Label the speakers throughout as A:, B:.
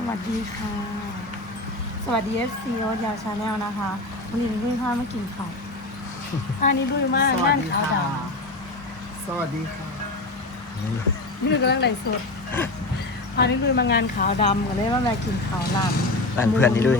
A: วัสดีค่ะสวัสดี FC โอ๊ตยาวชาแนลนะคะวันนี้ลุยพามากินข้าวอันนี้ลุยมากนั่นขาวดำ
B: สวัสดีค่ะ
A: นี่ลุยกำลังไลฟ์สดอันนี้ลุยมางานขาวดำกันเลยว่ามากินข้าวลำ
C: ร้านเพื่อนนี่ลุย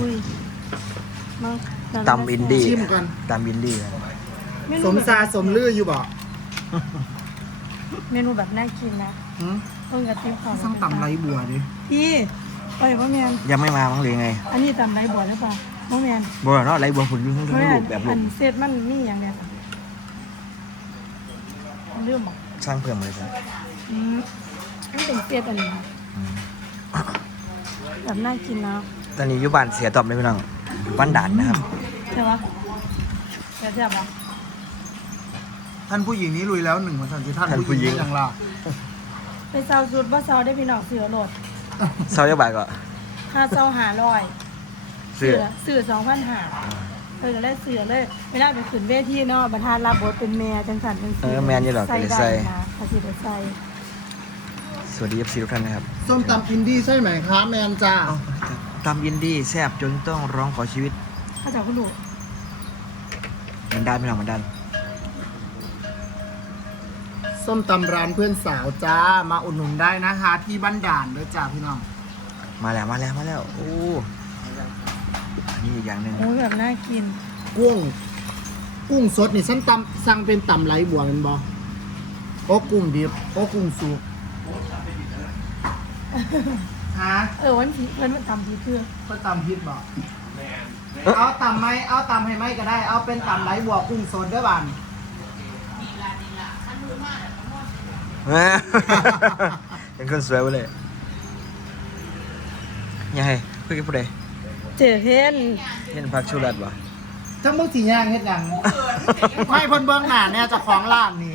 C: ตำอินดี้
B: ชิมก่อน
C: ตำอินดี้
B: สมซาสมลืออยู่บ่
A: เมนูแบบน่ากินนะเพิ่งกระติบข้าว
B: สั่งตำไรบัวดิ
A: พี่ไปพ่อแมน
C: ยังไม่มาบ้างเลยไง
A: อันนี้ตำไรบัวหรือเปล่าพ่อแมน
C: บัวเนาะไรบัวฝุ่นยุ่ง
A: พ่อแม
C: รู
A: น
C: ปแบบรู
A: อั
C: ป
A: นเซตมันนี่อย่างเดียวเรื่องบอก
C: สร้างเพิ่มเลยจ้ะ
A: อันเป็นเซตอันนี้แบบน่ากินนะ
C: ตอนนี้อยู่บ้านเสียตอบเลยพี่น้องบ้านด่านนะครับ
A: ใช่ปะใช่ปะ
B: ท่านผู้หญิงนี้ลุยแล้วหนึ่งวันที่ท่านผู้หญิงอย่างเรา
A: ไปเซาสุดว่าเซาได้พี่น้องเสือโหลด
C: เศร้าเยอะบ่ายก็
A: ค่าเซา500
C: เสื้อ
A: สื่อ2,500ก็เลยเสือเลยไม่ได้ไปขึ้นเวทีเนาะบรรทานรับบทเป็นแม่จังสันจังสี
C: แมนยี่หรอก
A: ใส่
C: เลย
A: ได้
C: ใส่
A: นะภาษีได้ใส่
C: สวัสดี FC ทุกท่านนะครับ
B: ส้มตำอินดี้ใช่ไหมคะแมนจ้า
C: ตำอินดี้แซ่บจนต้องร้องขอชีวิต
A: ข้าจากคุณหนู
C: มันด้านพี่น้องมันด้าน
B: ส้มตำร้านเพื่อนสาวจ้ามาอุดหนุนได้นะคะที่บ้านด่านด้วยจ้าพี่น้อง
C: มาแล้วโอ้อันนี้อีกอย่างหนึ่ง
A: โอ้ยแบบน่ากิน
B: กุ้งสดนี่ฉันตำสั่งเป็นตำไรบัวเป็นบ่โอ้กุ้งดิบโอ้กุ้งสุกฮะ
A: วันผีเพื่อนมันทำผีเพื่อ
B: ก็ตำพิษบ่เอาตำไหมเอาตำให้ไหมก็ได้ เอาเป็นตำไรบัวกุ้งสดเด้อบ้าน
C: เป็นคนสวยไปเลยยังไงเพื่อนผู้ใด
A: เจอเห็น
C: เห็นพักชูรัดบ่
B: จังมึงสีย่างเฮ็ดหยังไม่เพิ่นเบิ่งหน้าเนี่ยเจ้าของร้านนี่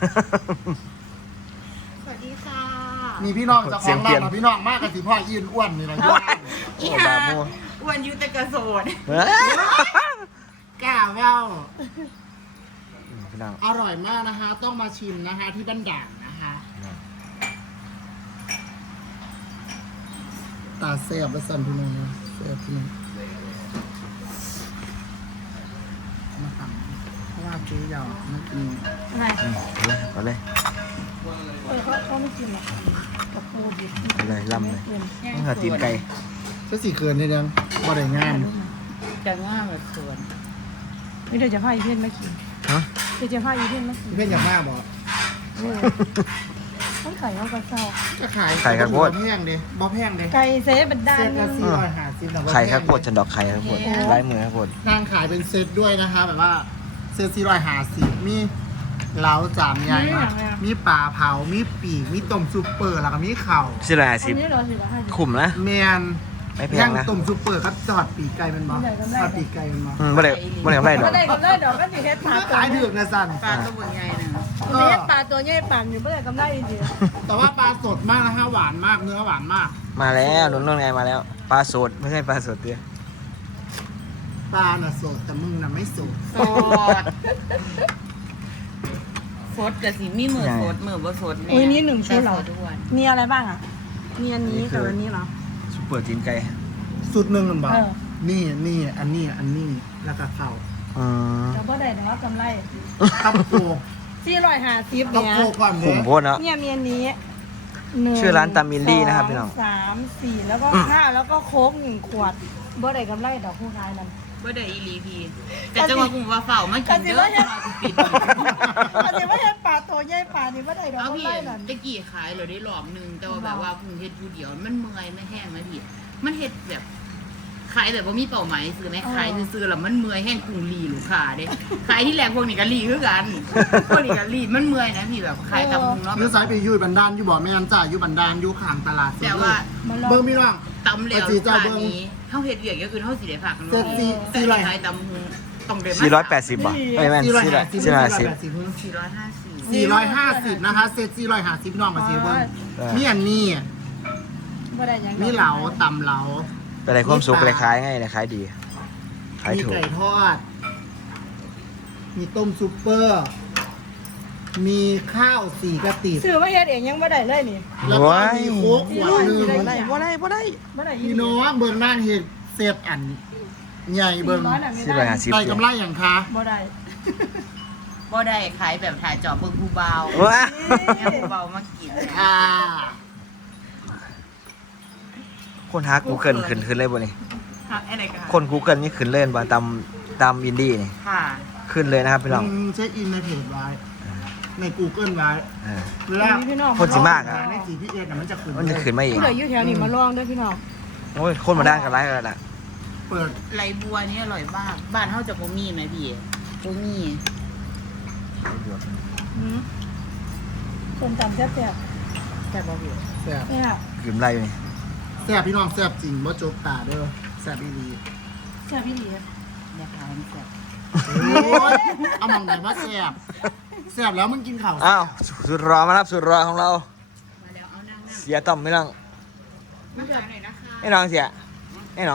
A: สวัสดีค่ะ
B: มีพี่น้องเจ้าของร้านพี่น้องมากกันสิพ่อยืนอ้วนนี่ล่ะอยู่
C: โอ้บาโม
D: อ้วนอยู่แต่กระโสด
B: แก้วแวว
C: พี่น้อง
B: อร่อยมากนะคะ ต้องมาชิมนะคะที่บ้านด่างนะคะตาแซ่บและสั่นพี่น้องแซ่บพี่น้องมาทำเพราะว่าเจ๊ยาวไม่กิน
A: อะไร
C: เอาเลย
A: เขาไม่กินหรอกกับปูดิบ
C: เอาเลยล่ำเลยต้องหาตีนไก่
B: เจ้าสีเขินได้ยังบ่ได้งาม
D: จะง่ายแบบเขิน
A: นี่เดี๋ยวจะพาอีเพี้ยนมากิน
C: ฮะ
A: เดี๋ยวจะพาอีเพี้ยนมากิน
B: เพื่อนอยากมากบ่
A: ต้องไข่เขากระเซา
B: จะขาย
C: ไข่ข้าวโพด
B: บ่แพงเด้บ่แพงเด้
A: ไก่เซฟบันดา
B: เซ
A: ล
B: ตละ450แต่ว่า
C: ไข่ข้าวโพดฉันดอกไข่ข้าวโพดลายมือข้าวโพด
B: นางขายเป็นเซตด้วยนะคะแบบว่าเซต450มีเหลาจามใหญ่มีปลาเผามีปีกมีต้มซุปเปอร์แล้วก็มีเข่า
C: สิละ
A: อัน
C: สิบ
A: นี้เหรอ10
C: คุ้มนะ
B: แมน
C: ไม่แพ
B: ย่าง ง
C: นะ
B: ต้มซุปเปอร์ก็จอดปีกไก่เป็นบ่จอดปีกไก่เป็นบ่
C: ไม่ได้กำไรดอก
A: ก็ได้กำไรเดี๋ยวก็จะเฮ็ดปลา
B: ก็
A: ตัว
B: ขายถึกนะสัน
D: ปลาตัวใหญ่หนึ่ง
A: เฮ็ดปลาตัวใหญ่ปากอยู่เมื่อไหร่กำไรจริง
B: แต่ว่าปลาสดมากนะคะหวานมากเนื้อหวานมาก
C: มาแล้วนุ่นไงมาแล้วปลาสดไม่ใช่ปลาสดเตี้ย
B: ปลาน่ะสดแต่มึงน่ะไม่สด
D: สดสดกับสีมีมือสดมือบ่สด
A: โอ้ยนี่1ชุดเหรอ
D: ทุกวัน
A: มีอะไรบ้างอ่ะมีอันนี้กับอันนี้เหรอ
C: ซุปเปอร์ตีนไก่
B: สุดหนึ่งมันบ่
A: เออ
B: นี่อันนี้แล้วก็เข่า
C: อืม
A: แต่ว่าได้แต่ว่ากำไร
B: ตับโค
A: 450
B: ตับ
A: เนี่ย
B: โคก่อนเล
C: คุ้ม
B: ย
C: โพดเนาะ
A: เนี่ยมีอันนี้หนึ่ง
C: ชื่อร้านตำอินดี้นะครับพี่น้อง
A: 2 3 4แล้วก็5แล้วก็โค้ก1ขวดบ่ได้กำไรดอกผู้ขายนั่น
D: บ่ได้อีลีพีแต่จังหวะกูว่าเฝ้ามากินเด้อจังหวะกูปิด
A: อันนี้ว่าเฮ็ดปลาตัวใหญ่ปลานี่บ่ได้ดอก
D: เอา
A: กำ
D: พี่
A: ไรนั่น
D: ตะกี้ขายเราได้รอบนึงแต่ว่าแบบว่าพุ่งเฮ็ดผู้เดียวมันเมื่อยไม่แห้งนะพี่มันเฮ็ดแบบขายแบบว่ามีเป้าหมายซื้อไหมขายซื้อแล้วมันเมื่อยแห้งกุ้งลีลูกค้าเด้ขายที่แรกพวกนี้ก็ลีคือกันพวกนี้ก็ลีมันเมื่อยนะพี่แบบขายตำมุงเนาะ
B: เนื้อสายไปยุ่ยบันดาลอยู่บ่แม่นจ้าอยู่บันดาลอยู่ข้างตลาด
D: แต่ว่า
B: เบิ่งพี่น้อง
D: ตำเหลวลูกค้านี้เฮาเฮ็ดเวียกก็คือเฮาสิได้ผักเนาะ
B: เจ็ดสี่
D: แต่ขายตำมุงต้องได้มา
C: 480บาทไม่แม่น450
B: 450นะคะเซต450พี่น้องมาสิเบิ่งมีอันนี้
A: บ่ได้หยัง
B: มีเหลาตำเหลา
C: แต่ในความสุขเลยขายง่ายเลยขายดีขาย
B: มี
C: ถูก
B: ไก่ทอด มีต้มซุปเปอร์มีข้าว4กระติบ
A: ซื้อมาเฮ็ดเองยังบ่ได้เลยนี่
B: แล้วก็มีโค้กขวดหนึง
C: บ่ได้บ่ได้บ่ได้
A: บ่ได้อี
B: พี่
A: หลี
B: น้องเบิ่งนั่นเห็ดเศษอันใหญ่เบิ่ง
A: 400น่ะไม่ได้
C: 450
B: ได้กำไรอย่างคะ
A: บ่ได้
D: บ่ได้ขายแบบถ่ายจอเบิ่งผู้เบา
C: ว้า
D: แม่ผู้เบามากิน
B: อ่า
C: คนหา Google ขึ้นเลยบ่นี่
D: ค่ะอะไรกัน
C: คน Google นี่ขึ้นเลยบ่ตามอินดี้นี่
D: ค่ะ
C: ขึ้นเลยนะครับพี่น้อง
B: เช็คอินในเพจไว้ใน Google ไว้
C: เออ
B: แล้ว
A: มีพี่น้อง
C: คนสิมากอะ
B: ใน GPS น่ะมันจะขึ้น
C: มันจะขึ้นมาเอง
A: ผู้ใดอยู่แถวนี้มาลองเด้อพี่น้อง
C: โอ้ยคนมาด้านกันหลายแล้วล่ะ
B: เปิด
D: ไหลบัวนี่อร่อยมากบ้านเฮาจะบ่มีไหมพี่บ่มี
A: อืมส้มตำแซ่บ
D: แต่บ่พี่
B: แซ่บ
A: ๆเนี่ย
C: ขึ้นไรอยู่นี่
B: แซ่บพี่น้องแซ่บจริงบ่จกตาเด้อแซ่บอีหลี
A: แซ่บพี่หลี
D: อย่าขายมันแซ่บ
B: โอ้ยเอามองไหนว่าแซ่บแซ่บแล้วมึงกินข้าว
C: อ้าวสุดรอมาครับสุดรอของเรา
D: มาแล้วเอานั่ง
C: เสียต่อมไม่น้อง
D: ๆมาขายหน่อยนะคะ
C: ไอ้น้องเสียไอ้น้อง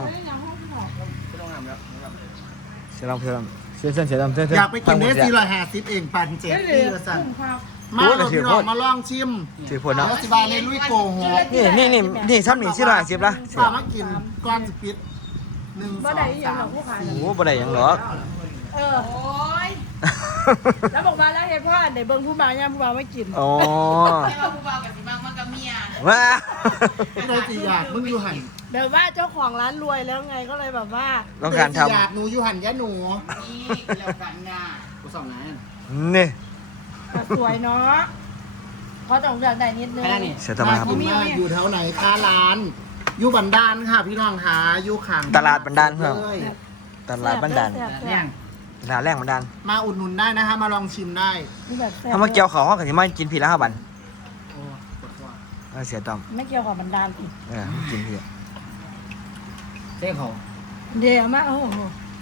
C: เสียต่อมเสียต่อม
B: อยากไปกินได้450เองปันเจ็ดที่ละสั่นมาเลยพี่น้องมาลองชิม
C: ถือผลเนาะ
B: แล้วสิบาเลยลุยโกโหก
C: นี่ซ้ำนี่450ละ
B: พามากินก้อนสิปิด1
A: บ่
B: 2
A: ได้อีหยังหรอก
B: 3
A: ผู้ขาย
C: โอ้บ่ได้หยังหรอก
A: เออ
D: โอ้ย
A: แล้วบอกว่าแล้วเฮ็ดเพราะว่าได้เบิ่งผู้บ่าวย่ามผู้บ่าวมากิน
C: อ๋อ
D: ไม่ว่าผู้บ่าวกับสิมากมันกับเมีย
C: ว้า
B: ไม่ได้สิอยากมึงอยู่หัน
A: แบบว่าเจ้าของร้านรวยแล้วไงก็เลยแบบว่า
C: ต้องการท
B: อยากหนูอยู่หันยะหนู
D: นี่แล้วกันน่ะ
B: กูส่องไหน
C: ำนี่
A: สวยเนาะเขาต้องอยากได้นิดนึง
C: เสียต่อมครับ
B: กินมากอยู่แถวไหนคะร้านอยู่บันดาลค่ะพี่น้องค่ะอยู่ข้าง
C: ตลาดบันดาลเพื่อน
B: เลย
C: ตลาดบันดาล
A: แซ่บแซ่บ
C: ตลาดแรงบันดาล
B: มาอุดหนุนได้นะคะมาลองชิมได้
A: นี่แบบแซ่บ
C: ถ้ามาเกี่ยวเขาห้องกันที่มากินผีละ5 บาท
B: โอ้ปวดหัว
C: เสียต่อม
A: ไม่เกี่ยวกับบันดาลอีก
C: กินผี
B: เจ๊เขา
A: เดี๋ยวมาโอ้โห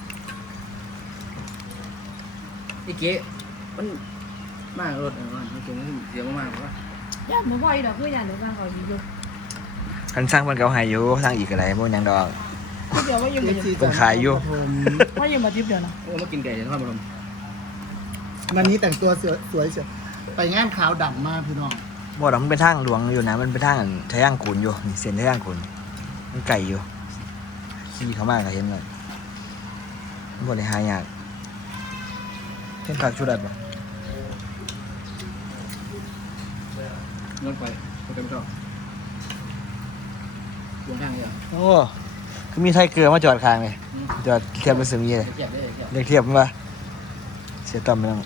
E: พี่เก๋มันมากรถมันเก่งเสียมากๆว่า
A: ย่านบ่พออีดอกคืออย่านเดี๋ยวบ้านเขาอยู่
C: คันสร้างเพิ่นก็ให้อยู่สร้างอีกอะไรบ่หยังดอก
A: เดี๋ยวว่ายืม
B: เจ๊
A: มา
B: จี
C: เพิ่นขายอยู่
A: ว่ายืมมาทิปเดี๋ยวนะ
E: โอ้มากินไก่จะทอดมาท
B: วันนี้แต่งตัวสวยเชียวไปงานขาวดำมากพี่น้อง
C: บ่ดอกมันเป็นทางหลวงอยู่นะมันเป็นทางทะย่างขุนอยู่นี่เส้นทะย่างขุนมันไก่อยู่ขี่เข้ามาก็เห็นเลยมันบ่ได้หายากเพิ่นคักชุดได้บ่
E: ำเงินไปโปรแกรมชอบวงทางเดียว
C: โอ้คือมีไทเกอร์มาจอดข้างเลยจอดเทียบเป็นสมีเลย
E: เทียบได้เทียบ
C: เรียกเทียบมันว่าเสียต่อมไปแล้ว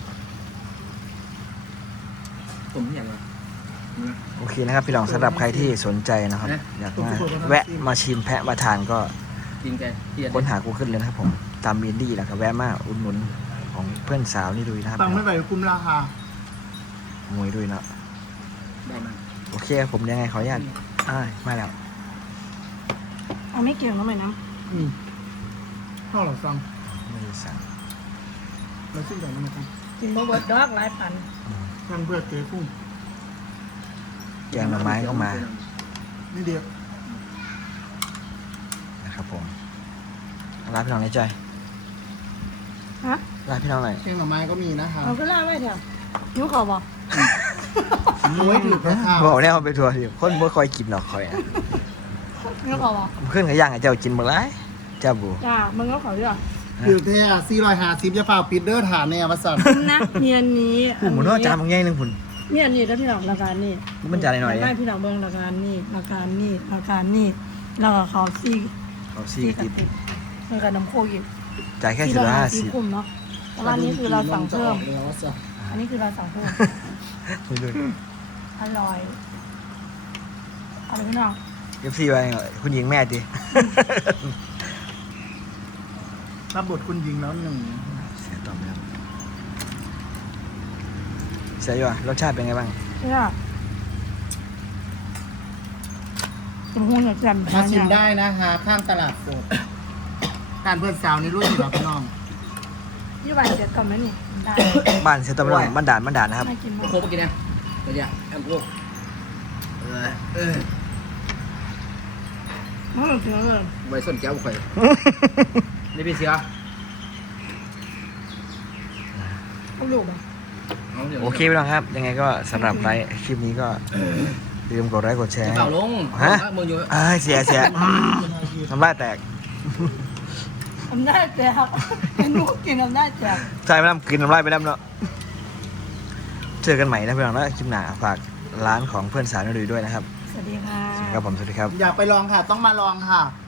E: ผมอย่างไร
C: โอเคนะครับพี่น้องสำหรับใครที่สนใจนะครับ อยากมาแวะมาชิมแพะมาทานก็
E: กินไก่เทียบ
C: ค้นหากูขึ้นเลยนะครับผมตามบินดี้แล้วก็แวะมาอุดหนุนของเพื่อนสาวนี่ดูนะครับ
B: ตังค์ไม่ไหวคุ้มราคาม
C: วยด้วยเนาะ
E: ได้มา
C: โอเคผมยังไงขออนุญาตมาแล้ว
A: เอาไม่เกี่ยวนะไหมน้
B: เท่าไหร่ซัง
C: ไม่ได้สั่ง
B: เราชิ้นใหญ่นะครับ
A: ำกินบ่เบิดดอกหลายพัน
B: ทำเพื่อเจ๊กุ้ง
C: แกงหน่อไม้ก็มา
B: นี่เดียว
C: นะครับผมลาพี่น้องในใจ
A: ฮะ
C: ลาพี่น้องหน่อย
B: เชียงหน่อไม้ก็มีนะคะ
A: เอาก็ล่าไม่เถอะนิ้วเขาบอก
B: โอ้ยถือพระข้าว
C: บอกแน่เอาไปทัวร์ดิคนบ่คอยกินหรอกคอย
A: นิ้วเขาบอก
C: ขึ้นกับย่างให้เจ้ากินบ่ไรเจ้าบู
A: จ้ามึงก็เขาด้วย
B: ถือแท้450อย่าฝ่าปิดเด้อฐานแน่มาสั่น
A: นะเนียนนี้
C: ผู้หมุนว่าจานบางแง่นึงคุณ
A: เนี่ยนี่แล้วพี่น้องรายการนี่
C: มันจ่ายหน่อยๆ
A: ได้พี่น้องเบิ้งรายการนี่รายการนี่รายการนี่แล้วก็เขาซี่
C: เขาซี่กระติบ
A: รายการน้ำโคกอีก
C: จ่ายแค่
A: 450คุ้มเนาะแต่ว่านี้คือเราสั่งเพิ่ม
B: แล้วว่าจะ
A: อันนี้คือเราสั่งเพิ่ม
C: 450ไม่รู้
A: อร่อยเอาเลยพี่น้อง
C: FC ไว้คุณหญิงแม่ดิ
B: รับบทคุณยิงแล้วหนึ่ง
C: เสียต่อมแล้วเสียอยู่อ่ะรสชาติเป็นไงบ้าง
A: เนี่ยคุณหุ่นกับจัน
B: มาชิมได้นะคะข้างตลาดสดทานเพื่อนสาวในรุ่นอยู่แล้วพี่น้อง
A: ที่บ้านเจ็ดก่อนไหมนี่ได้
C: บ้านเสียต่อมแล้วบ้านด่านนะครับ
A: ไม่กินมั้
E: โคบกินนะเดี๋ยวแอมโค
A: ไม่กินเลย
E: ใบส้นแก้วข่อยนี่พี่เสีย
A: ต้องดูไหม
E: น
C: โอเคพี่น้องครับ ยังไงก็สำหรับไลฟ์คลิปนี้ก็ลืมกดไลค์กดแชร์
E: เปล่าลง
C: ฮะ
E: มืออยู่
C: เสียน้ำลายแตก
A: อำนาจแจกเป็นลูกกินอำนาจแจก
C: ใช่ไหมน้ำกินน้ำลายไปน้ำเนาะเจอกันใหม่นะพี่น้องนะคลิปหน้าฝากร้านของเพื่อนสาวนดุยด้วยนะครับ
A: สวัสดีค่ะ
C: ครับผมสวัสดีครับ
B: อยากไปลองค่ะ ต้องมาลองค่ะ